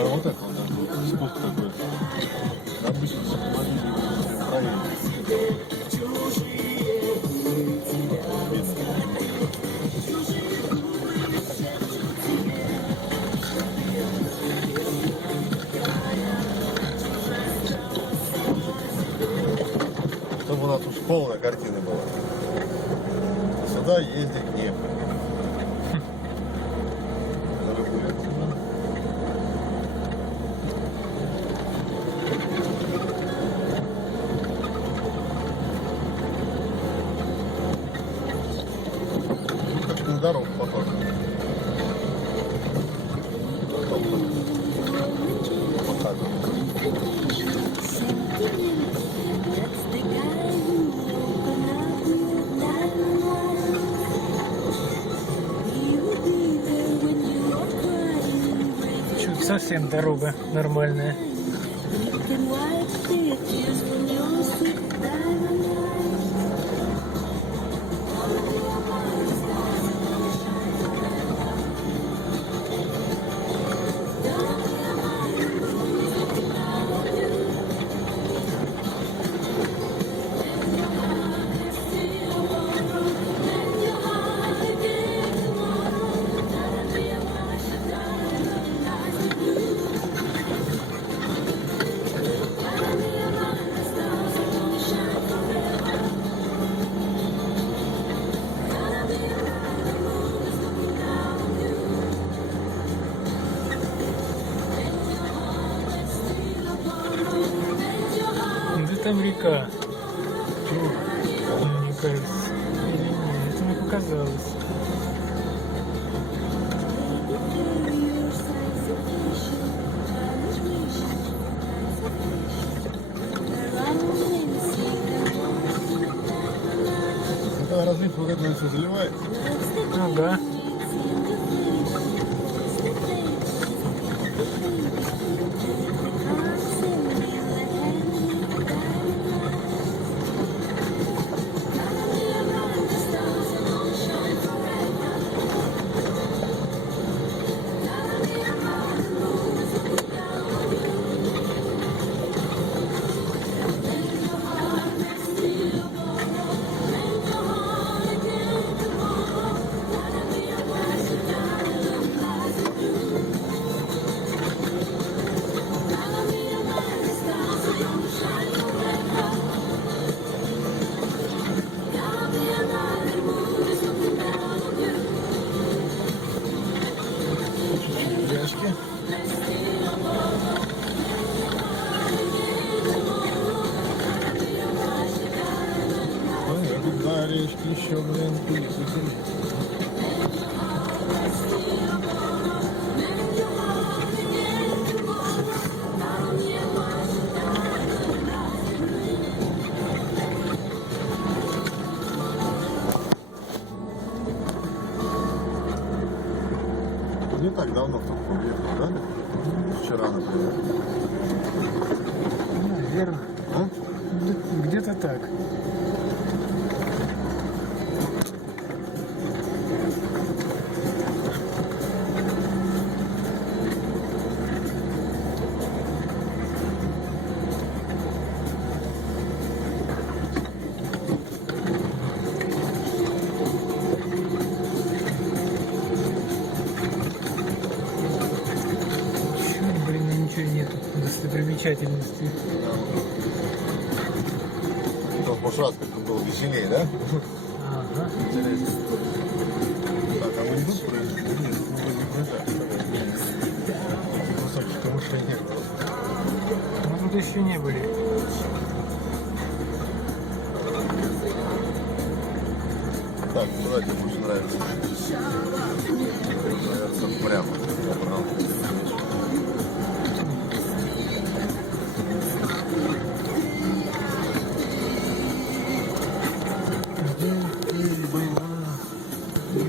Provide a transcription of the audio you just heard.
А вот это вот даже спуск такой. Обычно все проедет. Чтобы у нас уж полная картина была. Сюда ездить не было. Ну, как на дорогу похоже. Чуть совсем дорога нормальная. Да там река. Мне кажется. Или нет, это мне показалось. Это разлив вот это все заливает. Ага. Грязки. Понятно, да, орешки еще, блин, пыльцы. Не так давно в Турку уехал, да? Вчера, например. Наверное. А? Где-то так. Блин, ну ничего нету. Достопримечательности. Это в прошлый раз как-то было веселее, да? Ага. Интересно. Так, а мы идут прыгать? Нет, мы не прыгать. Высоких камышей нет. Мы тут еще не были. Так, куда тебе больше нравится? Наверное, прямо.